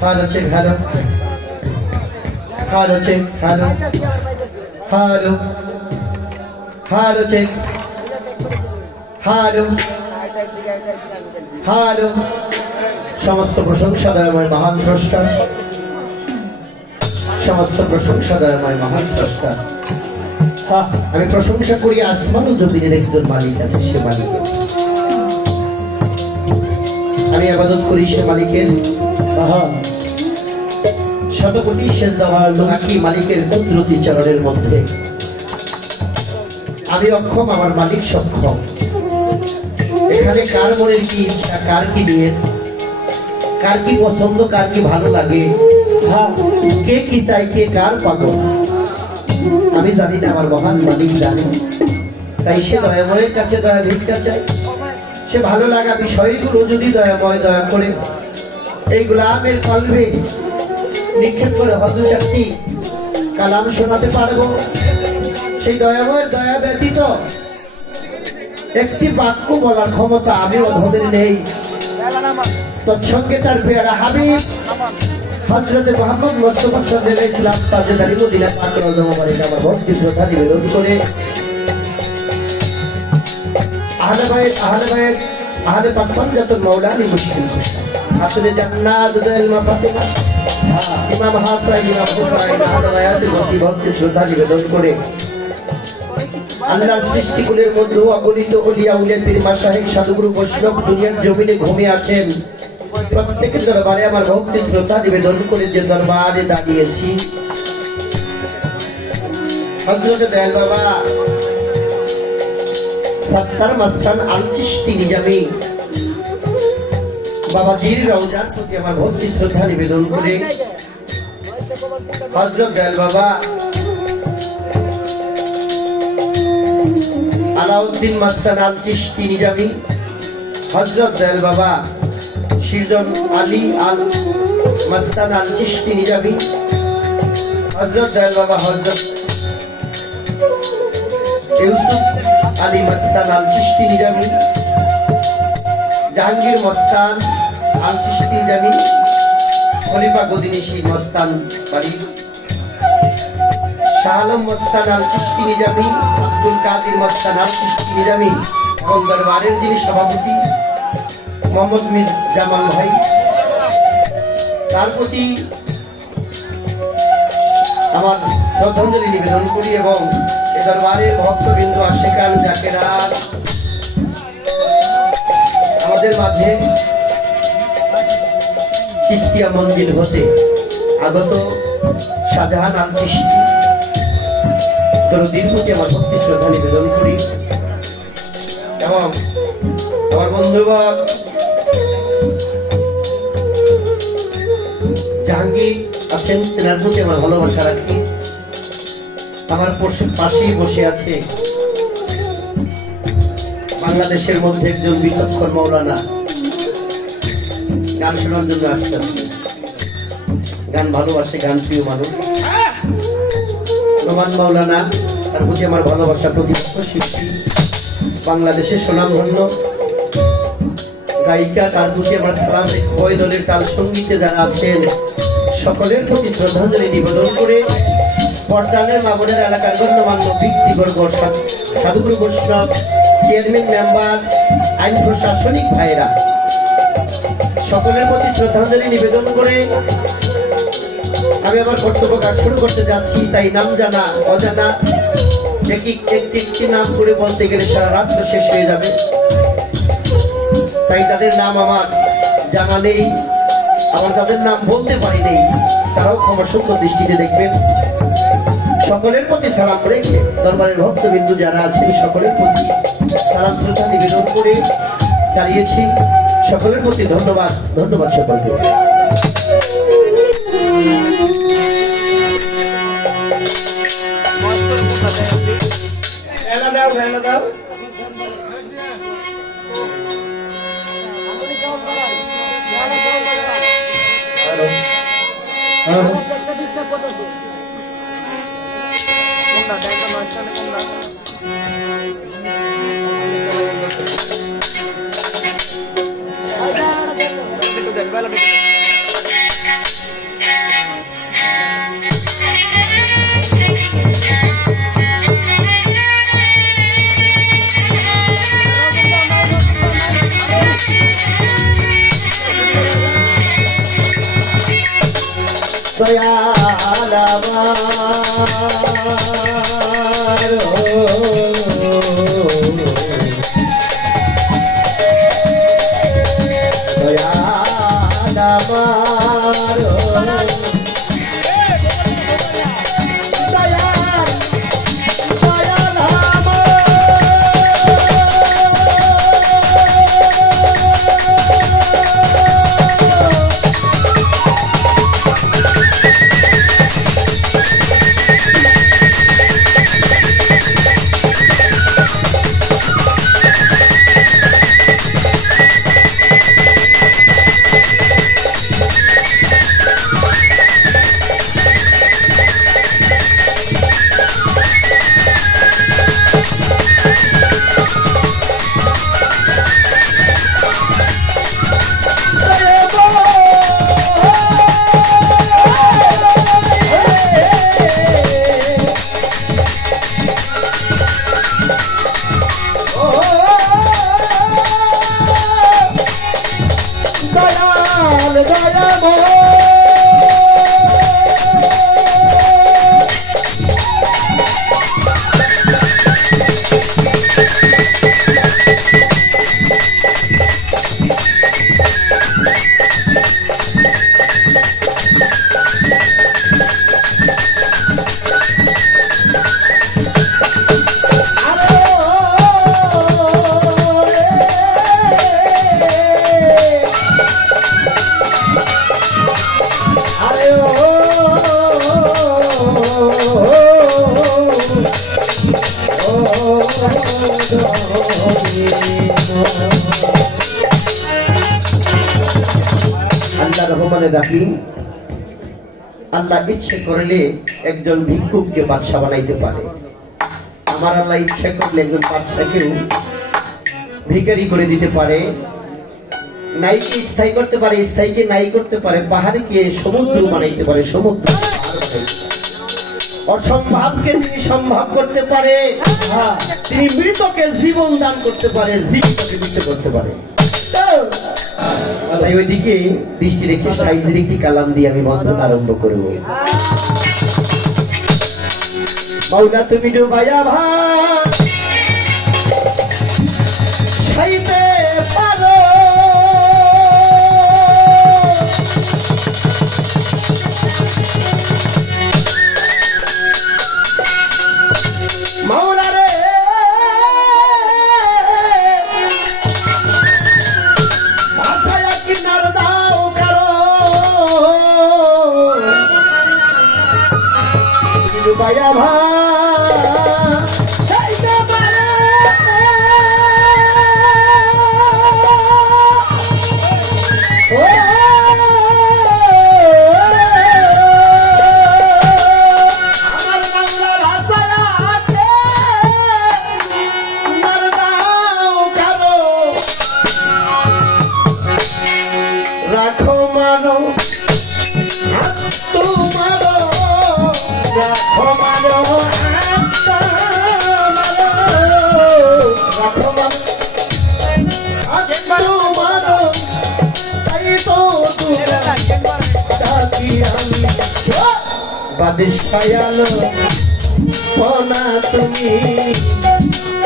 Hello, check, hello. Hello, check, hello. Hello. Hello, check. Hello. Hello. সমস্ত প্রশংসা দয়াময় মহান স্রষ্টা, সমস্ত প্রশংসা দয়াময় মহান স্রষ্টা। আমি প্রশংসা করি আসমান ও জমিনের একজন মালিক আছে, সে মালিকের। আমি ইবাদত করি সে মালিকের। শতকোটি সেজদা রাখি মালিকের কুদরতি চরণের মধ্যে। আমি অক্ষম, আমার মালিক সক্ষম। এখানে কার মনের কি ইচ্ছা, কার কি নিয়ে, কার কি পছন্দ, কার কি ভালো লাগে, কে কি চাই, কে কার পাগল, আমি জানি না, আমার মহান মালিক জানে। তাই সে দয়াময়ের কাছে দয়া ভিক্ষা চাই। সে ভালো লাগা বিষয়গুলো যদি দয়াময় দয়া করে এই গোলামের কলবে নিক্ষেপ করে হজু চারটি কালাম শোনাতে পারবো, সেই দয়াময়ের দয়া ব্যতীত একটি বাক্য বলার ক্ষমতা আমি অধমের নেই। তৎসঙ্গে তার পেয়ারা হাবিব হযরতে মুহাম্মদ মুস্তাফা সাল্লাল্লাহু আলাইহি ওয়াসাল্লাম তাজদারি মদিনা পাক রওজা মুবারক আমার ভক্তি শ্রদ্ধা নিবেদন করে আহলে বাইত আহলে পাক পাঞ্জাতুল মাওলানি মুশকিল কুশা আসলে জান্নাত দুল মাফাতিহা ইমাম হাসান ইমাম হুসাইন আহলে বাইতের ভক্তি শ্রদ্ধা নিবেদন করে আল্লাহর সৃষ্টিকুলের মধ্যে অগণিত ওলিয়া উলিয়া পীর মাশায়েখ সাধুগুরু বৈষ্ণব দুনিয়ার জমিনে ঘুমিয়ে আছেন। প্রত্যেকের দরবারে আমার ভক্তি শ্রদ্ধা নিবেদন করে যে দরবারে দাঁড়িয়েছি, হযরত দয়াল বাবা সত্তার মাসান আল চিশতি নিজামী বাবাজির রওজার প্রতি আমার ভক্তি শ্রদ্ধা নিবেদন করে হযরত দয়াল বাবা আলাউদ্দিন মাস্তান আল চিশতি নিজামী, হযরত দয়াল বাবা শিরজন আলী আল মাস্তান আল চিশতি নিজামী, হযরত দয়াল বাবা হযরত ইউসুফ আলী মাস্তান আল চিশতি নিজামী, জাহাঙ্গীর মস্তান আল চিশতি নিজামী, খলিফা গদিনিশি মস্তান বাড়ি, শাহ আলম মস্তান আল চিশতি নিজামী, আব্দুল কাদির মস্তান আল চিশতি নিজামী এবং দরবারের যিনি সভাপতি মোহাম্মদ মির জামাল ভাই, তার প্রতি আমার শ্রদ্ধাঞ্জলি নিবেদন করি এবং এ দরবারের ভক্তবৃন্দ আশিকান জাকেরাত আমাদের মাঝে চিশতিয়া মন্দির হতে আগত শাহজাহান আল চিশতি দরুদের প্রতি আমার ভক্তি শ্রদ্ধা নিবেদন করি এবং আমার বন্ধুবর জাহাঙ্গীর আছেন, তেনার প্রতি আমার ভালোবাসা রাখি। আমার পাশেই বসে আছে বাংলাদেশের মধ্যে একজন বিচক্ষণ মৌলানা, গান শোনার জন্য আসছেন, গান ভালোবাসে, গান প্রিয় মানুষ নোমান মৌলানা, তার প্রতি আমার ভালোবাসা। প্রতিষ্ঠিত শিল্পী, বাংলাদেশের সুনামধন্য গায়িকা, তার প্রতি আমার সালাম। বয় দলের তাল সঙ্গীতে যারা আছেন সকলের প্রতি শ্রদ্ধাঞ্জলি নিবেদন করে পর্দানের মামুনের এলাকার গণ্যমান্য ব্যক্তিবর্গ, সাধুগুরু বৈষ্ণব, চেয়ারম্যান, মেম্বার, আইন প্রশাসনিক ভাইরা, সকলের প্রতি শ্রদ্ধাঞ্জলি নিবেদন করে আমি আমার কর্তব্য কাজ শুরু করতে যাচ্ছি। তাই নাম জানা অজানা একটি নাম করে বলতে গেলে সারা রাত শেষ হয়ে যাবে। তাই তাদের নাম আমার জানা নেই, আমার তাদের নাম বলতে পারি নেই, তারাও ক্ষমা সুন্দর দৃষ্টিতে দেখবেন। সকলের প্রতি সালাম রেখে দরবারের ভক্তবিন্দু যারা আছেন সকলের প্রতি সালাম শ্রদ্ধা নিবেদন করে দাঁড়িয়েছি। সকলের প্রতি ধন্যবাদ, ধন্যবাদ সকলকে। দয়াল আমার দয়াল আমার আল্লাহ ইচ্ছে করলে একজন ভিক্ষুককে বাদশা বানাইতে পারে। আমার আল্লাহ ইচ্ছে করলে একজন বাদশাকেও ভিখারি করে দিতে পারে। নাইকে স্থায়ী করতে পারে, স্থায়ীকে নাই করতে পারে, পাহাড়কে সমুদ্র বানাইতে পারে, সমুদ্র অসম্ভবকে তিনি সম্ভব করতে পারে। তিনি মৃতকে জীবন দান করতে পারে, জীবিতকে মৃত করতে পারে। তাই ওইদিকে দৃষ্টি রেখে সাইজের একটি কালাম দিয়ে আমি বন্ধন আরম্ভ করব। মাওলা তুমি ডুবাইয়া ভাইতে পারো, মাওলা রে ভাষায় কিনার দাও কারো, ডুবাইয়া ভাই রাখো মানো, হাত তোমারো রাখো। বাদশাহ আলো পনা তুমি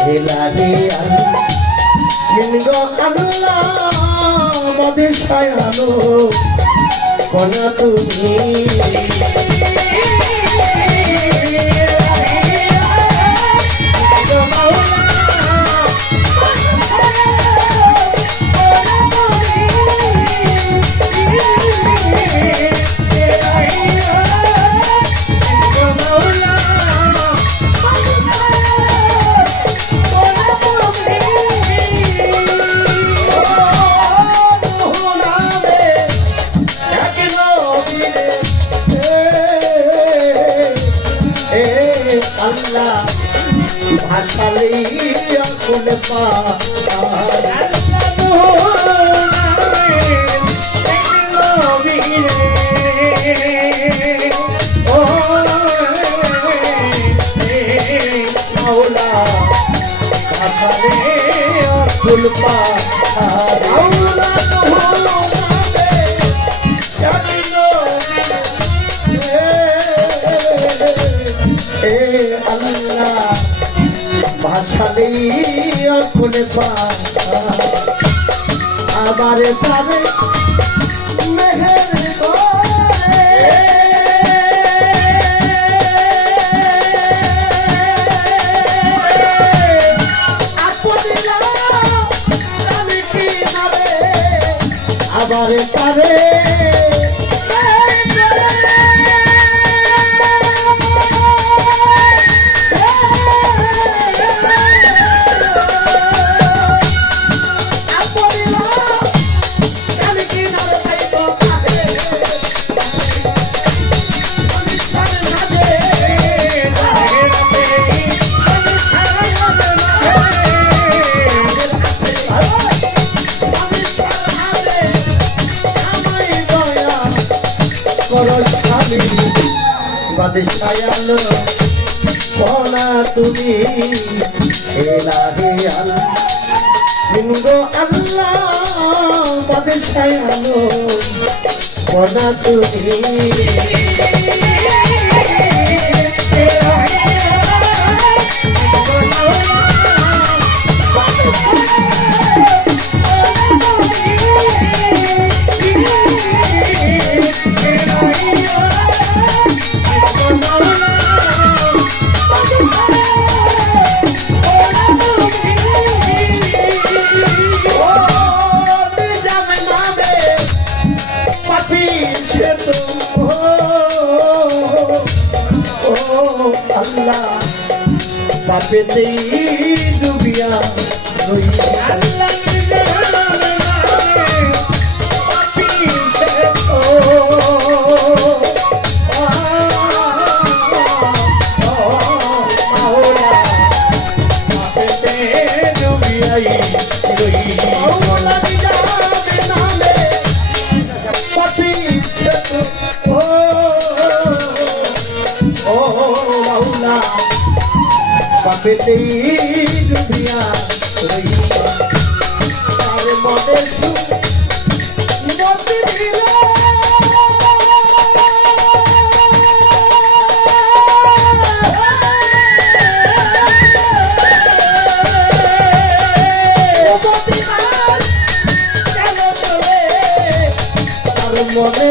এলাহি মিনগো আল্লাহ বাদশাহ আলো পনা তুমি ভাষালেই এখন ফুল পা আল্লাহ ভাষালেই এখন পা আবার পাবে মেহের আবার পাবে বাদশাহ আলো পনা তুমি এলাহি মিনগো আল্লাহ বাদশাহ আলো পনা তুমি পাপেতেই ডুবিয়া রই আল্লাহ পাপেতেই ডুবিয়া রই তার মনে মতি দিল তার মনে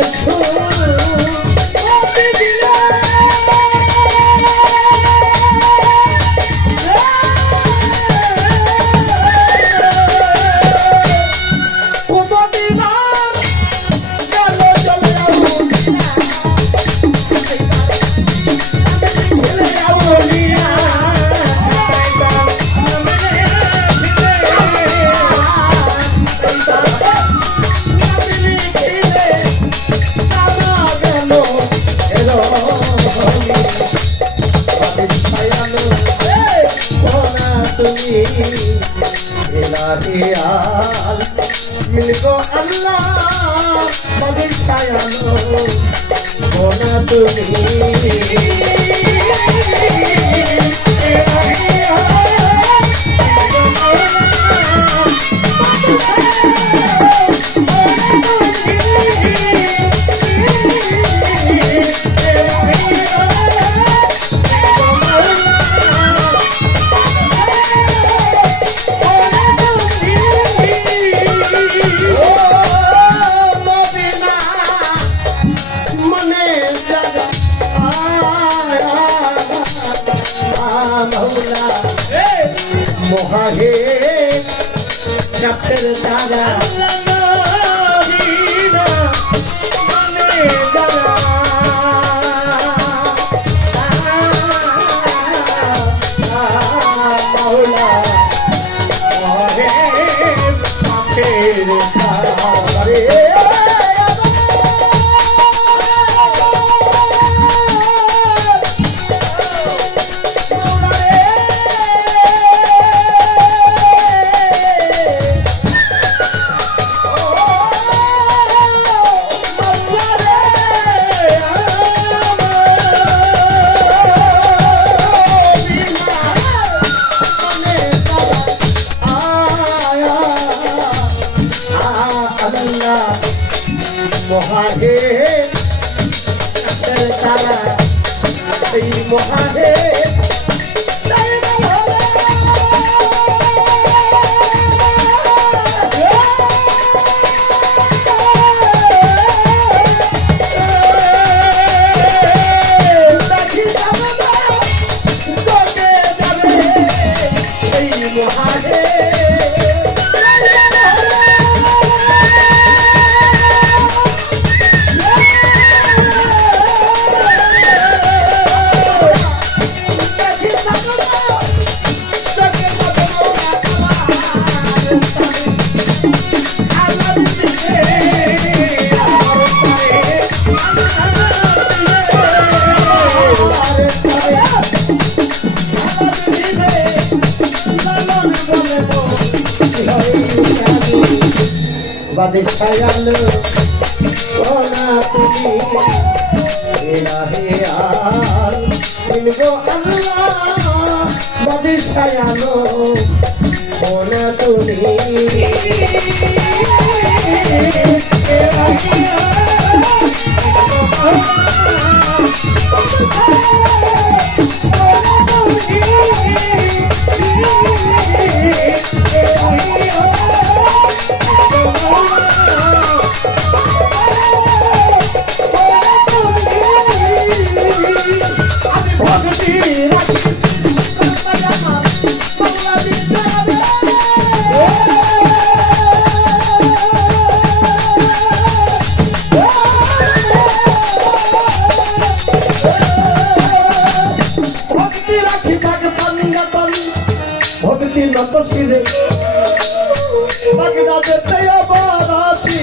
मिलको अल्लाह मगर छायानो होना तुम्हें মাওলা মহাহে চাপের দ্বারা মহাহে তারা এই মহাহে বাদে ছায়ালো সোনা তুমি হে আর ইনগো আল্লাহ বাদে ছায়ালো সোনা তুমি ভক্তি নত শিরে বাকি রাতে বারাতি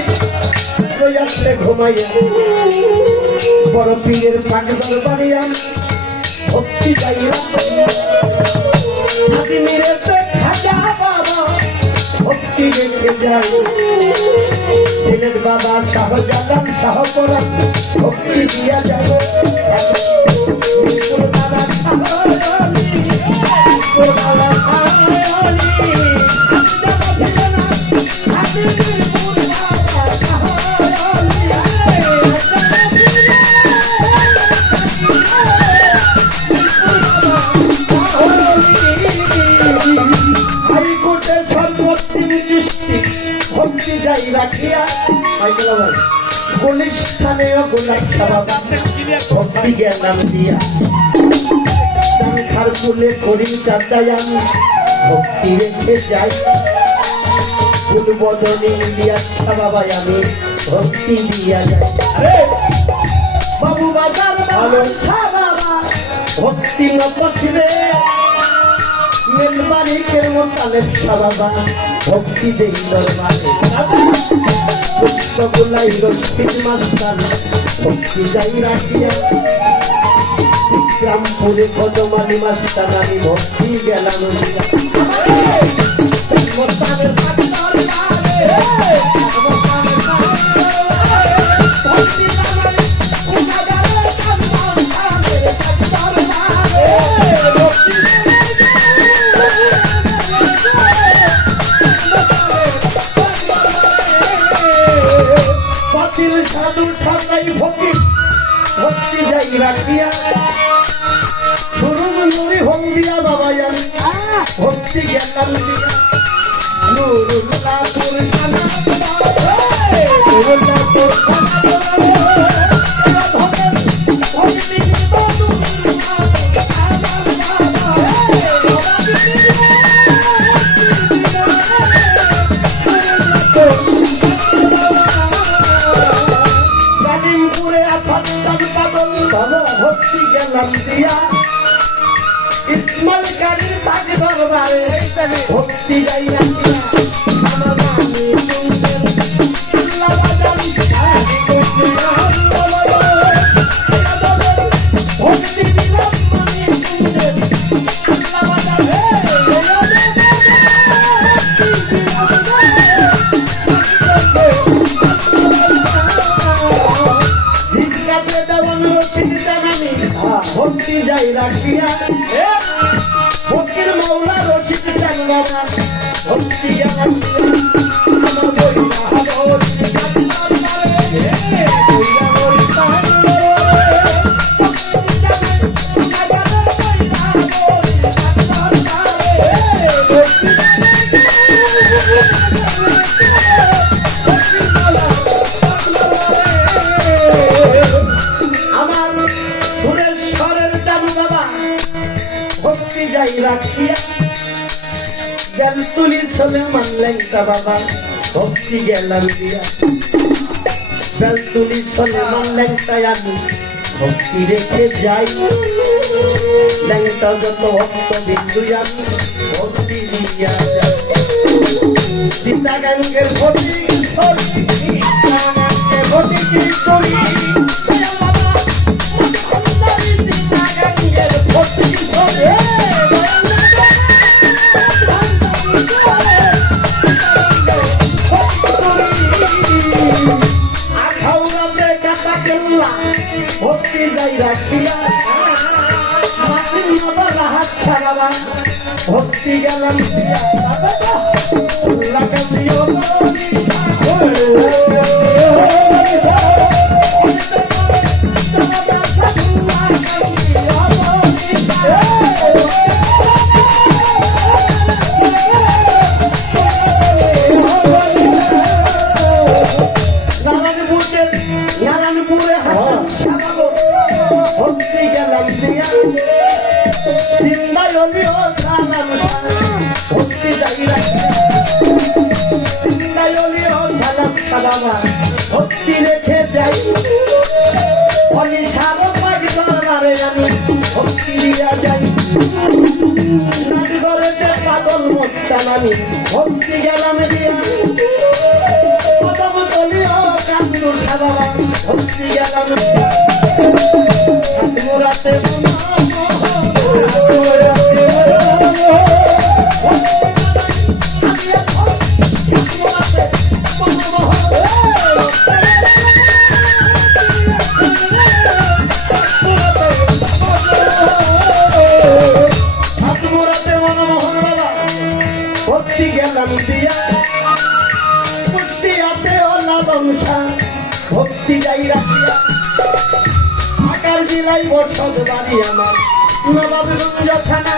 রইয়াছে ঘুমাইয়া বড় পীরের পাক দরবারিয়া ভক্তি গাইয়া হাতি মিরেতে খাজা বাবা ভক্তি রেখে যায় ছেলের বাবা শাহজালাল শাহপরা ভক্তি দিয়া যায় বাবা ভক্তি যাই রাখিয়া গুলিস্থানে ভক্তি জ্ঞান নাম দিয়া খার ফুলে করি চাঁদায় আমি ভক্তি রেখে যাই ফুল বদনে দিয়া বাবাই আমি ভক্তি দিয়া যাই বাবু বাজার ভালো বাবা ভক্তি নপসিবে মেলবাড়িকের মোতালে বাবা ভক্তি দেই দরবারে পুষ্পগুলাই রশ্মির মাস্তান ভক্তি যাই রাখিয়া রামপুরে কদমালি মাস্তান আমি ভক্তি গেলাম সাধু সাজাই ভক্তি ভক্তি যাই রাখিয়া সুরুজ নুরি হোম দিয়া বাবা আমি ভক্তি জ্ঞান দিয়া নুরুল্লাহ পুরসানা নুরুল্লাহ পুরসানা ভক্তি মালিকানির পাখি দরবারে ভক্তি গাই রাখিয়া আমার নামে শুনতেন আল্লাহ বাজান ভক্তি দিলাম মানে শুনতেন আল্লাহ বাজান ভিক্ষাতে দেওয়ান রসিদ জানানি ভক্তি যাই রাখিয়া ফকির মৌলা রশিদ চান বাবা ভক্তি আমার বইলা বলি কান্নার মারে বইলা বলি আমার সুরেশ্বরের চান বাবা ভক্তি যাই রাখিয়া জ্ঞান তুলি চলে মানলেন তা বাবা ভক্তি গেলাম দিয়া জ্ঞান তুলি চলে মানলেন তাই আমি ভক্তি রেখে যাই ল্যাংটা যত ভক্ত বিন্দু আমি ভক্তি দিয়া যাই সীতা গাঙ্গের ভক্তি ভক্তি করি ভক্তি যাই রাখিয়া হাত ছাড়াবা ভক্তি গেলাম নারায়ণপুরে ভক্তি গেলাম চিন্তায় ভক্তি যাই চিন্তায় ভক্তি রেখে যাই অলি সারো পাখি দরবারে আমি ভক্তি দিয়া যাই নাটঘরেতে পাগল মস্তান আমি ভক্তি গেলাম দিয়া কদম তলিও কান্দুর সাদা ভক্তি গেলাম রাতে ভক্তি গেলাম দিয়া পুষ্টি আছে ওলা বংশা ভক্তি যাই রাখিয়া ঢাকার জেলায় বসত বাড়ি আমার নবাবগঞ্জ থানা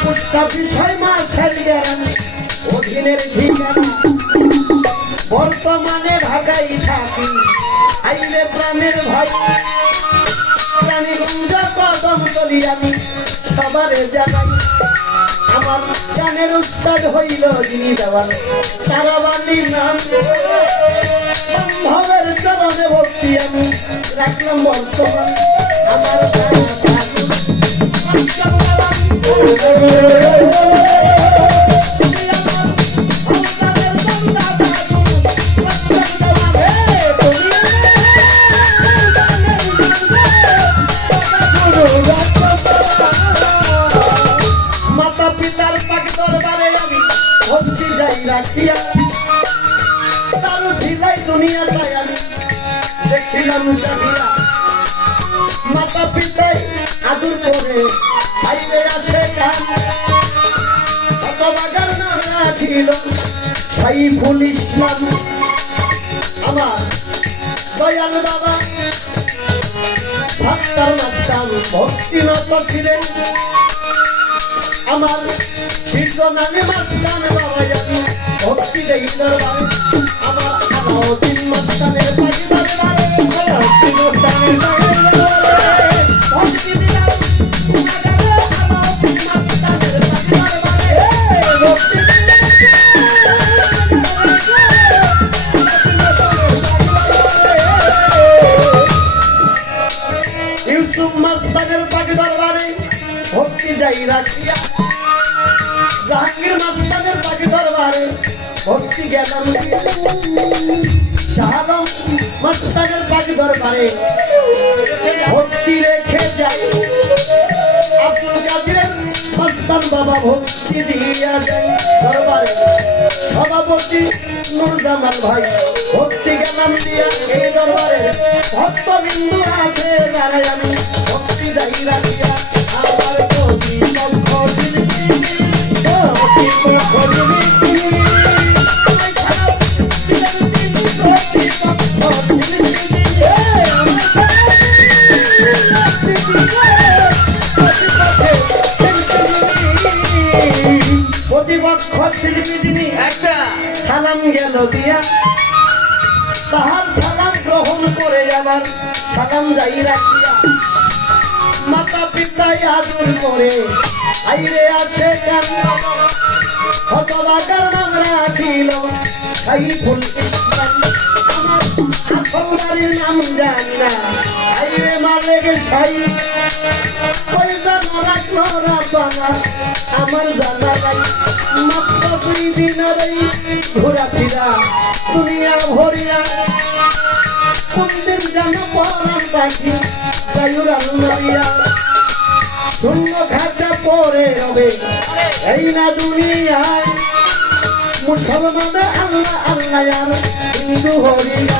পুষ্টা বিষয় মাছের গ্রাম অধীনের ঠিকানা বর্তমানে ঢাকায় থাকি আইলে প্রাণের ভাই রানীগঞ্জ কদম তলি আমি সবারে জানাই আমার গানের উস্তাদ হইল যিনি দেওয়ান তারাবালি নাম বান্ধবের চরণে ভক্তি আমি রাখলাম বর্তমান আমার মাতা পিতার পাখি দরবারে আমি ভক্তি যাই রাখিয়া তার ছিলাই দুনিয়া চাই আমি দেখিলাম চাহিয়া মাতা পিতাই আদর করে ভাইদের আছে কান কত বাগার নাম রাখিল সাইফুল ইসলাম আমার দয়াল বাবা ভক্তার মাস্তান ভক্তি নত ছিলেন আমার শীর্ষনামে মাস্তান বাবা আমি ভক্তি দেই দরবারে আমার আলাউদ্দিন মাস্তানের পাখি দরবারে আলাউদ্দিন মাস্তানের পাখি দরবারে ভক্তি দিলাম আলাউদ্দিন মাস্তানের পাখি দরবারে ভক্তি ইউসুফ মাস্তানের পাখি দরবারে ভক্তি যাই রাখিয়া জাহাঙ্গীর মাস্তানের বাকি দরবারে ভক্তি গেলাম শাহ আলম মাস্তানের বাকি দরবারে ভক্তি রেখে যাই আব্দুল কাদের মাস্তান বাবা ভক্তি দিয়া যাই দরবারে সভাপতি নুরজামাল ভাই ভক্তি গেলাম দিয়া এই দরবারে ভক্তবিন্দু আছে যারাই আমি ভক্তি যাই রাখিয়া আমার কবি পক্ষ শিল্পী কবি পক্ষ শিল্পী প্রতিপক্ষ শিল্পী তিনি একটা সালাম গেল দিয়া তাহার সালাম গ্রহণ করে আবার সালাম যাই রাখিয়া মাতা পিতায় আদর করে আইরে আছে হতবাগার নাম রাখিল সাইফুল ইসলাম আমার আসল বাড়ির নাম জানি না আইরে মালিক সাই ওই জানো রাখলো রাবানা আমার জানা নাই মাত্র 2 দিনের এই ঘোরাফেরা দুনিয়া ভরিয়া কোন দিন যেন পরাণ পাখি গায়ুরাল নইয়া শূন্য খাঁচা পরে রবে এই না দুনিয়ায় মুসলমানে আল্লাহ আল্লাহ আর হিন্দু হরিয়া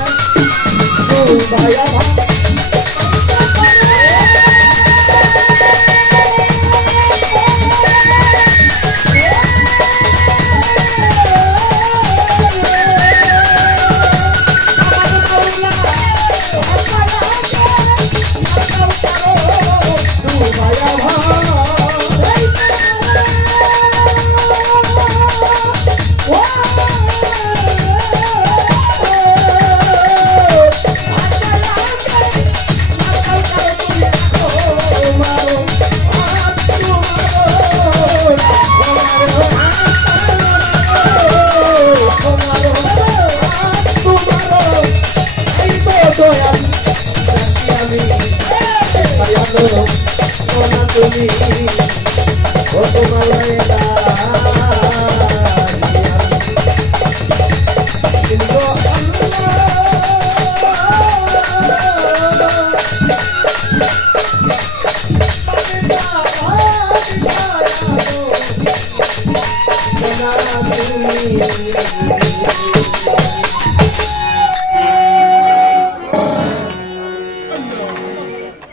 ভাইয়া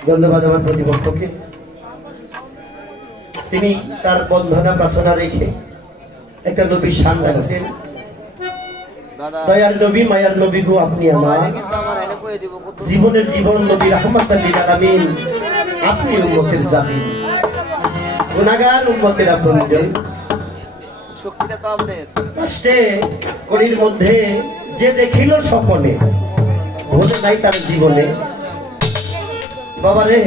ধন্যবাদ আমার প্রতিপক্ষকে তিনি তার বন্ধনা প্রার্থনা রেখে একটা নবীর শান রাখছেন দয়ার নবী মায়ার নবী গো আপনি আমার জীবনের জীবন নবী রাহমাতাল লিল আলামিন আপনি উম্মতের জামিন গুনাহগার উম্মতের আপনজন শক্তিটা তো আপনার কষ্টে কলির মধ্যে যে দেখিল স্বপ্নে ভুলে নাই তার জীবনে বাবা রে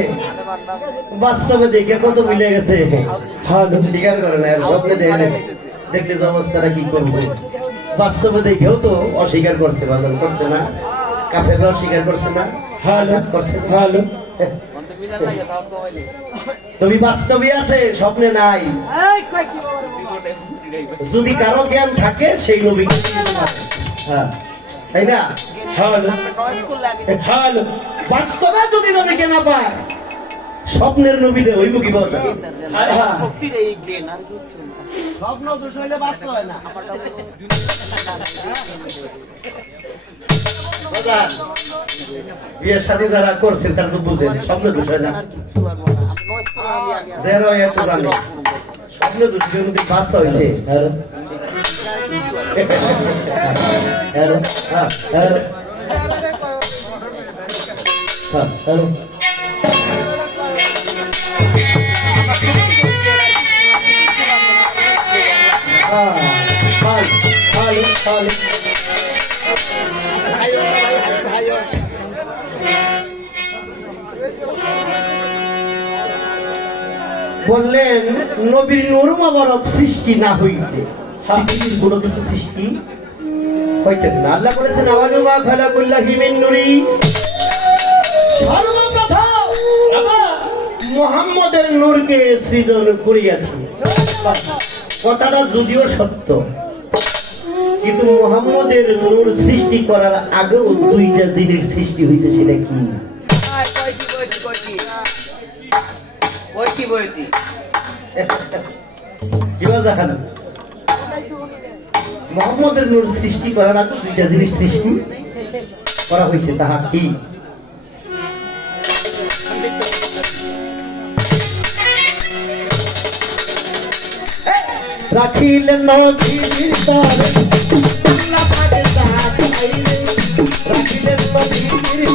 বাস্তবে দেখে কত মিলে গেছে হ্যাঁ স্বীকার করে না আর স্বপ্নে দেখলে যে অবস্থাটা কি করবো বাস্তবে দেখেও তো অস্বীকার করছে বাদল করছে না কাফেররা অস্বীকার করছে না হ্যাঁ করছে ভালো তুমি বাস্তবে আছে স্বপ্নে নাই যদি কারো জ্ঞান থাকে সেই নবী হ্যাঁ তাই না বাস্তবে যদি নবীকে না পায় স্বপ্নের নবীদের ওই মুখী বল স্বপ্ন দোষ হইলে বাস্তব হয় না বিয়ের সাথে যারা করছেন তারা তো বুঝেন স্বপ্ন দোষ হয় না যারা এত জানে স্বপ্ন দোষ যদি বাস্তব হয়েছে হ্যালো বললেন নবীর নূর মোবারক সৃষ্টি না হইতে পৃথিবীর কোনো কিছু সৃষ্টি হইতেন না। আল্লাহ বলেছেন আওয়ালু মা খালাকুল্লাহি মিন নূরি, সর্বপ্রথম মুহাম্মদের নূরকে সৃজন করিয়াছি। কথাটা যদিও সত্য, কিন্তু মুহাম্মদের নূর সৃষ্টি করার আগেও দুইটা জিনিস সৃষ্টি হয়েছে। সেটা কি? মুহাম্মদের নূর সৃষ্টি করার আগে দুইটা জিনিস সৃষ্টি করা হয়েছে। তাহা কি? রাখিলেন নবীর তরে আল্লাহ পাকে জাত পাইলে, রাখিলেন নবীর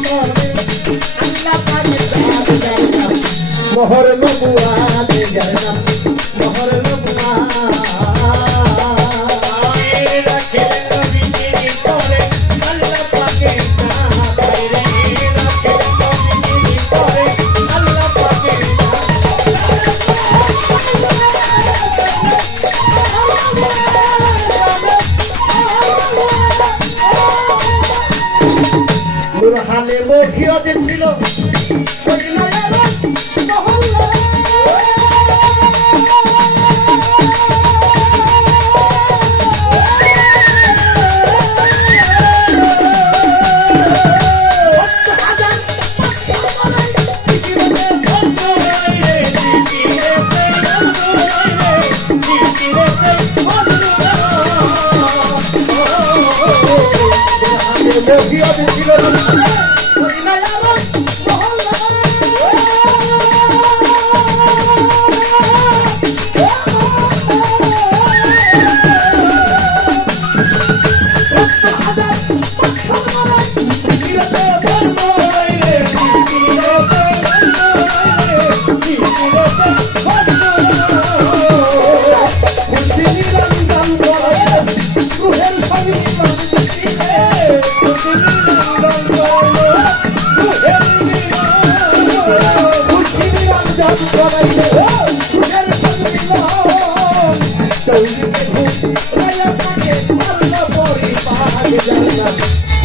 তরে আল্লাহ পাকে জাত পাইলে, মোহর নবুয়াত জানাম, মোহর নবুয়াত। রাখিলেন নবীর তরে আল্লাহ পাকে জাত পাইলে, রাখিলেন নবীর তরে আল্লাহ পাকে হালে মহিয়তে ছিল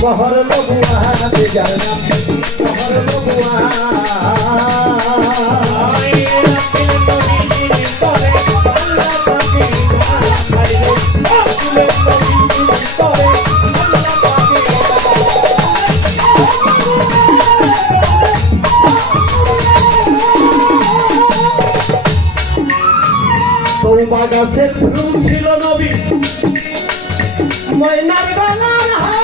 মোহর নবুয়াত জানাম, মোহর নবুয়াত। সৌবা গাছে ফুল ছিল নবী, ময়নার গলার হার।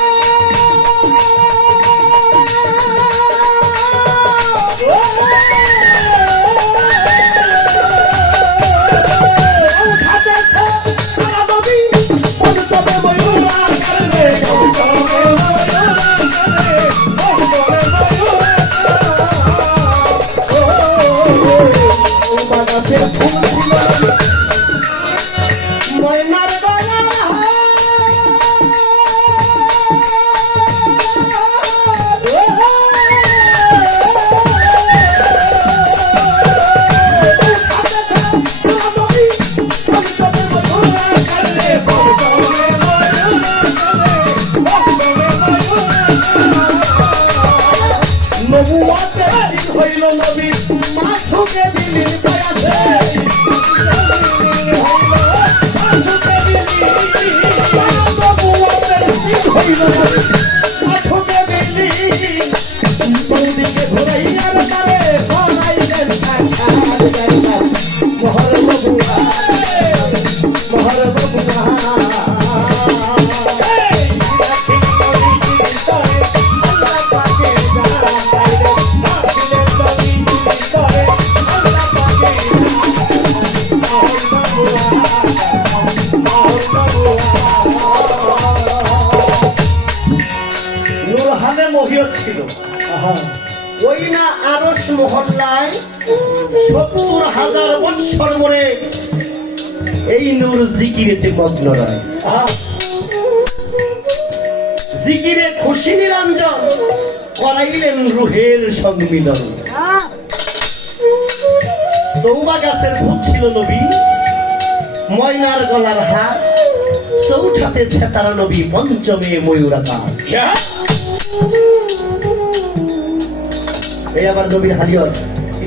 ওই না আরশ মহল্লায় ৭০,০০০ বৎসর পরে এই নূর জিকিরেতে মগ্ন রয়। জিকিরে খুশি নিরঞ্জন করাইলেন রুহের সংমিলন। তৌবা গাছের ফুল ছিল নবী, ময়নার গলার হার, চৌঠাতে ছেতারা নবী, পঞ্চমে ময়ূরাকার। এই আবার নবীর হাদিয়ত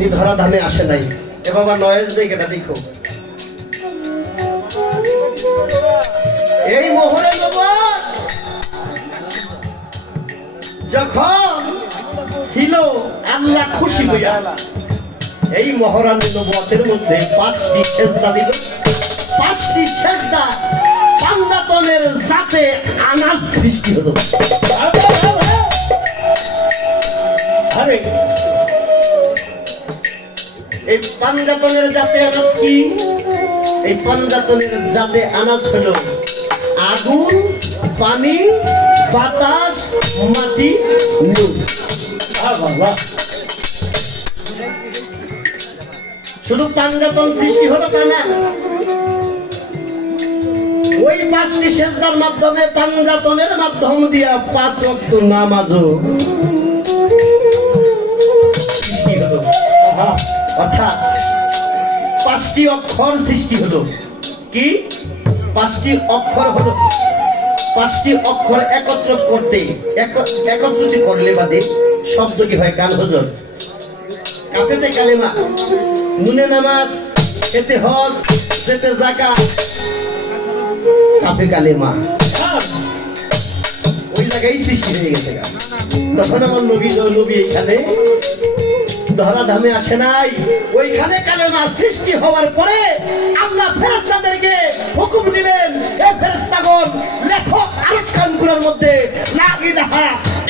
তিনি ধরা ধামে আসে নাই। এ বাবা নয়েজ জায়গাটা দেখো, এই মোহরে নবুয়ত যখন ছিল আল্লাহ খুশি হইয়া এই মহারানী নবুয়তের মধ্যে 5টি সেজদা দিল। 5টি সেজদা পাঞ্জাতনের জাতে আনাজ সৃষ্টি হলো। আরে এই পাঞ্জাতনের জাতে আনাজ কি? এই পাঞ্জাতনের জাতে আনাজ হলো আগুন, পানি, বাতাস, মাটি, নূর। শুধু পাঞ্জাতন সৃষ্টি হলো তা না, ওই 5টি সেজদার মাধ্যমে পাঞ্জাতনের মাধ্যম দিয়া 5 ওয়াক্ত নামাজও সৃষ্টি হলো। অর্থাৎ 5টি অক্ষর সৃষ্টি হলো। কি? 5টি অক্ষর হলো। 5টি অক্ষর একত্রিত করলে বাদে শব্দটি হয় কাল হজর। কাফেতে কালেমা, নুনে নামাজ, এতে হজ, যেতে যাকাত, কাফে কালেমা ওই জায়গায় সৃষ্টি হয়ে গেছে। তখন আমার নবী এখানে ধরা ধামে আসে নাই। ওইখানে কালেমা সৃষ্টি হওয়ার পরে আল্লাহ ফেরেশতাদেরকে হুকুম দিলেন, এ ফেরেশতাগণ লেখো আরব কানকুরার মধ্যে লা ইলাহা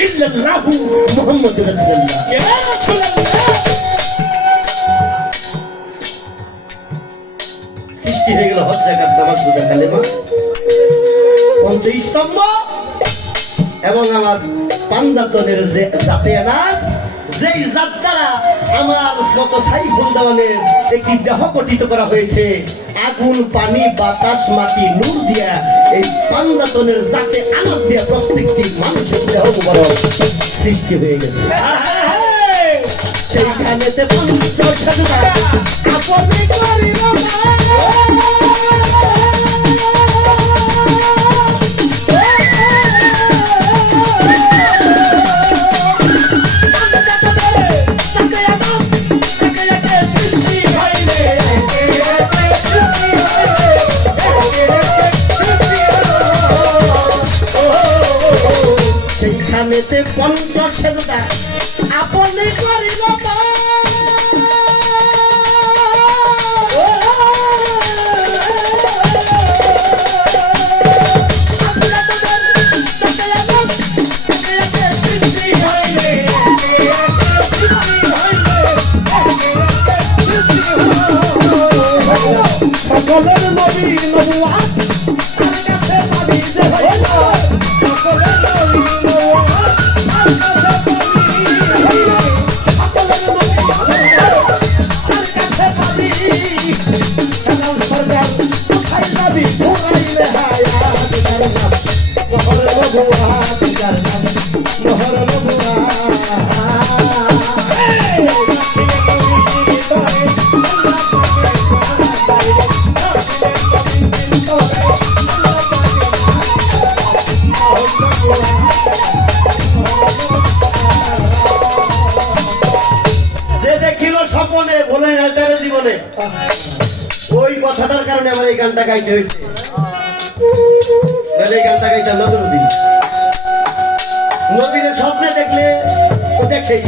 ইল্লাল্লাহু মুহাম্মাদুর রাসূলুল্লাহ। ইয়া রাসূলুল্লাহ সৃষ্টি হয়ে গেল হজ যাকাত নামাজ রোজা কালেমা 5 স্তম্ভ এবং আমার পাঞ্জাতনের যে জাতে আনাজ, যেই জাত দ্বারা আমার মত সাইফুল দেওয়ানের একটি দেহ গঠিত করা হয়েছে। আগুন, পানি, বাতাস, মাটি, নূর দিয়া এই পাঞ্জাতনের জাতে আনাজ দিয়া প্রত্যেকটি মানুষের দেহ মুবারক সৃষ্টি হয়ে গেছে। সেইখানেতে আপনি করিল না সেইখানেতে 50 সেজদা আপনি করিল না। সকলের নবী নবুয়ত তার কাছে পাবি যে হইল, সকলের নবী নবুয়ত তার কাছে পাবি, সকলের নবী নবুয়ত তার কাছে পাবি। কালাম সরকার কোথায় যাবি ঘুরাইলে হায়াত জান্নাত, নহর নবুয়ত জান্নাত, নহর নবুয়ত। যে দেখিল স্বপনে বলে না তার জীবনে, ওই কথাটার কারণে আমার এই গানটা গাইতে হয়েছে। এই গানটা গাইতাম না নদী নবীরে স্বপ্নে দেখলে ও দেখেই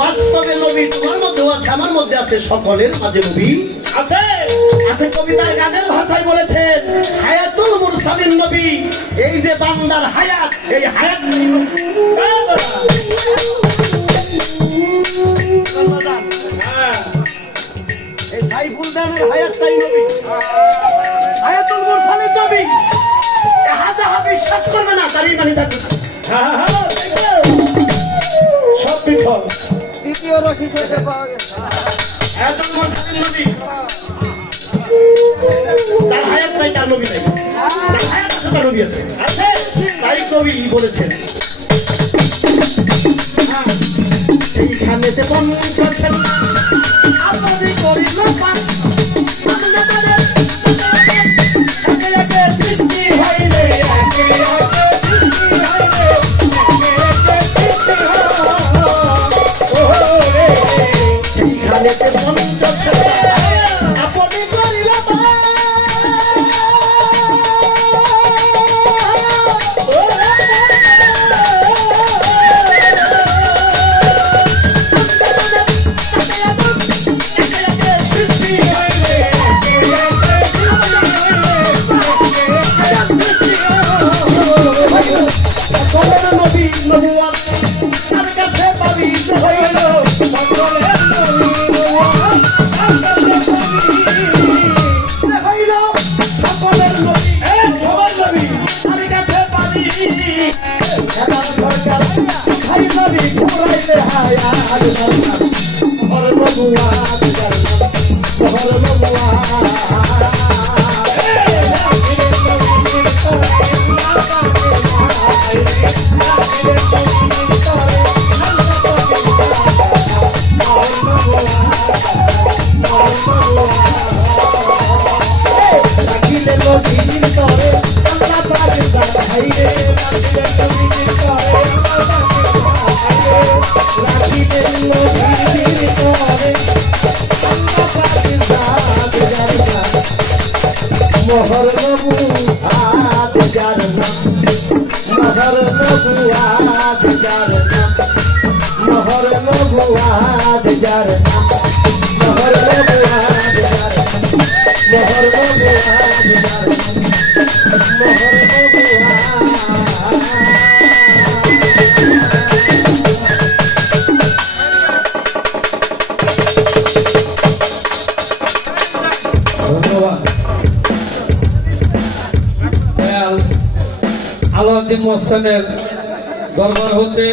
বাস্তবে নবী তোমার মধ্যে আছে, আমার মধ্যে আছে, সকলের মাঝে নবী আছে। আছে কবিতার গানের ভাষায় বলেছেন হায়াতুল মুরসালিন নবী। এই যে বান্দার হায়াত, এই হায়াত এই সাইফুল দানের হায়াতটাই নবী, হায়াতুল মুরসালিন নবী। হাজা বিশ্বাস করবে না, তারই মানে থাকবে সব বিফল। দ্বিতীয় রশি শেষে পাওয়া গেছে হায়াতুল মুরসালিন নবী। তার হায়াত নাই, তার নবী নাই। তার হায়াত আছে, তার নবী আছে। তাই কবি বলেছেন এইখানেতে 50 সেজদা আপনি করিল পাপ, সৃষ্টি হইলে সেইখানে মোহর নবু আদ যার নাম মোহর নবু আদ যার নাম মোহর নবু আদ যার নাম মোহর নবু আদ যার নাম মোহর নবু আদ যার নাম মোহর নবু ধন্যবাদ। আলাউদ্দিন মস্তানের দরবার হতে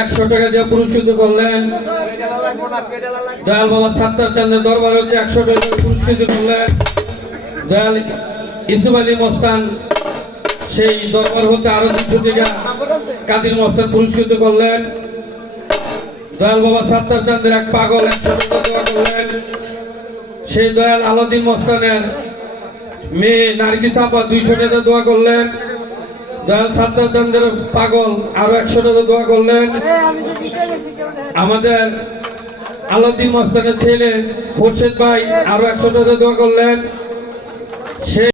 100 টাকা দিয়ে পুরস্কৃত করলেন। দয়াল বাবা সাত্তার চাঁদের দরবার হতে 100 টাকা দিয়ে পুরস্কৃত করলেন। দয়াল ইসুফ আলী মস্তান সেই দরবার হতে আরো 200 টাকা কাদির মস্তান পুরস্কৃত করলেন। দয়াল বাবা সাত্তার চাঁদের এক পাগল 100 টাকা দোয়া করলেন। সেই দয়াল আলাউদ্দিন মস্তানের মেয়ে নার্গিস আপা 200 টাকা দোয়া করলেন। দয়াল সাত্তার চাঁদের পাগল আরো 100 টাকা দোয়া করলেন। আমাদের আলাউদ্দিন মস্তানের ছেলে খোরশেদ ভাই আরো 100 টাকা দোয়া করলেন। সে